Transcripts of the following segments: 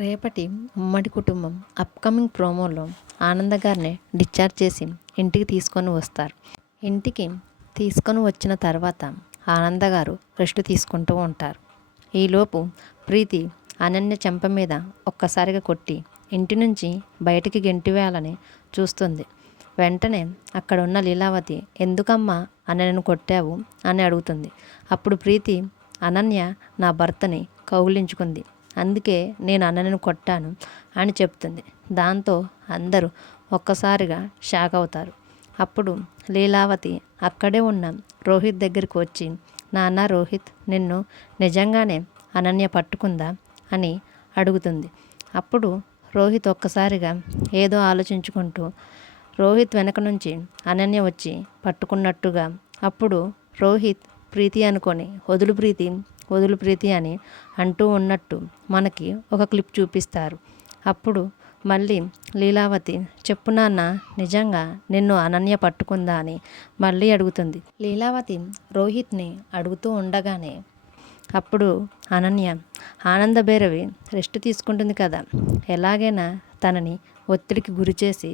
రేపటి ఉమ్మడి కుటుంబం అప్కమింగ్ ప్రోమోలో ఆనంద గారిని డిశ్చార్జ్ చేసి ఇంటికి తీసుకొని వస్తారు. ఇంటికి తీసుకొని వచ్చిన తర్వాత ఆనంద గారు రెస్ట్ తీసుకుంటూ ఉంటారు. ఈలోపు ప్రీతి అనన్య చెంప మీద ఒక్కసారిగా కొట్టి ఇంటి నుంచి బయటికి గెంటివేయాలని చూస్తుంది. వెంటనే అక్కడ ఉన్న లీలావతి ఎందుకమ్మా అనన్యను కొట్టావు అని అడుగుతుంది. అప్పుడు ప్రీతి అనన్య నా భర్తని కౌగిలించుకుంది, అందుకే నేను అనన్యను కొట్టాను అని చెప్తుంది. దాంతో అందరూ ఒక్కసారిగా షాక్ అవుతారు. అప్పుడు లీలావతి అక్కడే ఉన్న రోహిత్ దగ్గరికి వచ్చి, నాన్న రోహిత్, నిన్ను నిజంగానే అనన్య పట్టుకుందా అని అడుగుతుంది. అప్పుడు రోహిత్ ఒక్కసారిగా ఏదో ఆలోచించుకుంటూ రోహిత్ వెనక నుంచి అనన్య వచ్చి పట్టుకున్నట్టుగా, అప్పుడు రోహిత్ ప్రీతి అనుకొని వదులు ప్రీతి వదులు ప్రీతి అని అంటూ ఉన్నట్టు మనకి ఒక క్లిప్ చూపిస్తారు. అప్పుడు మళ్ళీ లీలావతి చెప్పు నాన్న, నిజంగా నిన్ను అనన్య పట్టుకుందా అని మళ్ళీ అడుగుతుంది. లీలావతి రోహిత్ని అడుగుతూ ఉండగానే అప్పుడు అనన్య ఆనంద భైరవి రెస్ట్ తీసుకుంటుంది కదా, ఎలాగైనా తనని ఒత్తిడికి గురి చేసి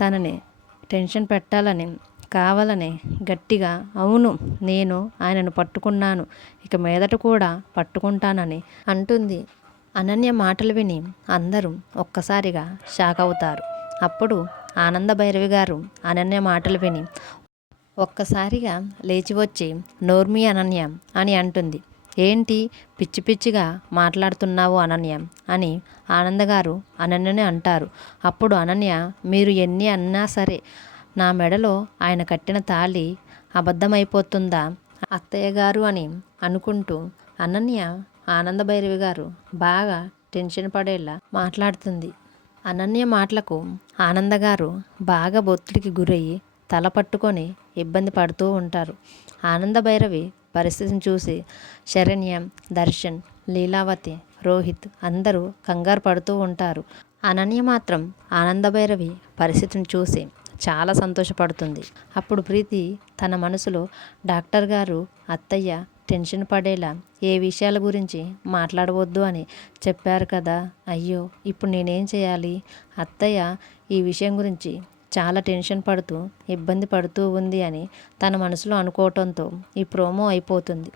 తనని టెన్షన్ పెట్టాలని కావాలని గట్టిగా అవును నేను ఆయనను పట్టుకున్నాను, ఇక మీదట కూడా పట్టుకుంటానని అంటుంది. అనన్య మాటలు విని అందరూ ఒక్కసారిగా షాక్ అవుతారు. అప్పుడు ఆనంద భైరవి గారు అనన్య మాటలు విని ఒక్కసారిగా లేచి వచ్చి నోర్మి అనన్య అని అంటుంది. ఏంటి పిచ్చి పిచ్చిగా మాట్లాడుతున్నావు అనన్య అని ఆనంద గారు అనన్యని అంటారు. అప్పుడు అనన్య మీరు ఎన్ని అన్నా సరే నా మెడలో ఆయన కట్టిన తాళి అబద్ధమైపోతుందా అత్తయ్య గారు అని అనుకుంటూ అనన్య ఆనంద భైరవి గారు బాగా టెన్షన్ పడేలా మాట్లాడుతుంది. అనన్య మాటలకు ఆనంద గారు బాగా ఒత్తిడికి గురయ్యి తల పట్టుకొని ఇబ్బంది పడుతూ ఉంటారు. ఆనంద భైరవి పరిస్థితిని చూసి శరణ్య, దర్శన్, లీలావతి, రోహిత్ అందరూ కంగారు పడుతూ ఉంటారు. అనన్య మాత్రం ఆనంద భైరవి పరిస్థితిని చూసి చాలా సంతోషపడుతుంది. అప్పుడు ప్రీతి తన మనసులో డాక్టర్ గారు అత్తయ్య టెన్షన్ పడేలా ఏ విషయాల గురించి మాట్లాడవద్దు అని చెప్పారు కదా, అయ్యో ఇప్పుడు నేనేం చేయాలి, అత్తయ్య ఈ విషయం గురించి చాలా టెన్షన్ పడుతూ ఇబ్బంది పడుతూ ఉంది అని తన మనసులో అనుకోవటంతో ఈ ప్రోమో అయిపోతుంది.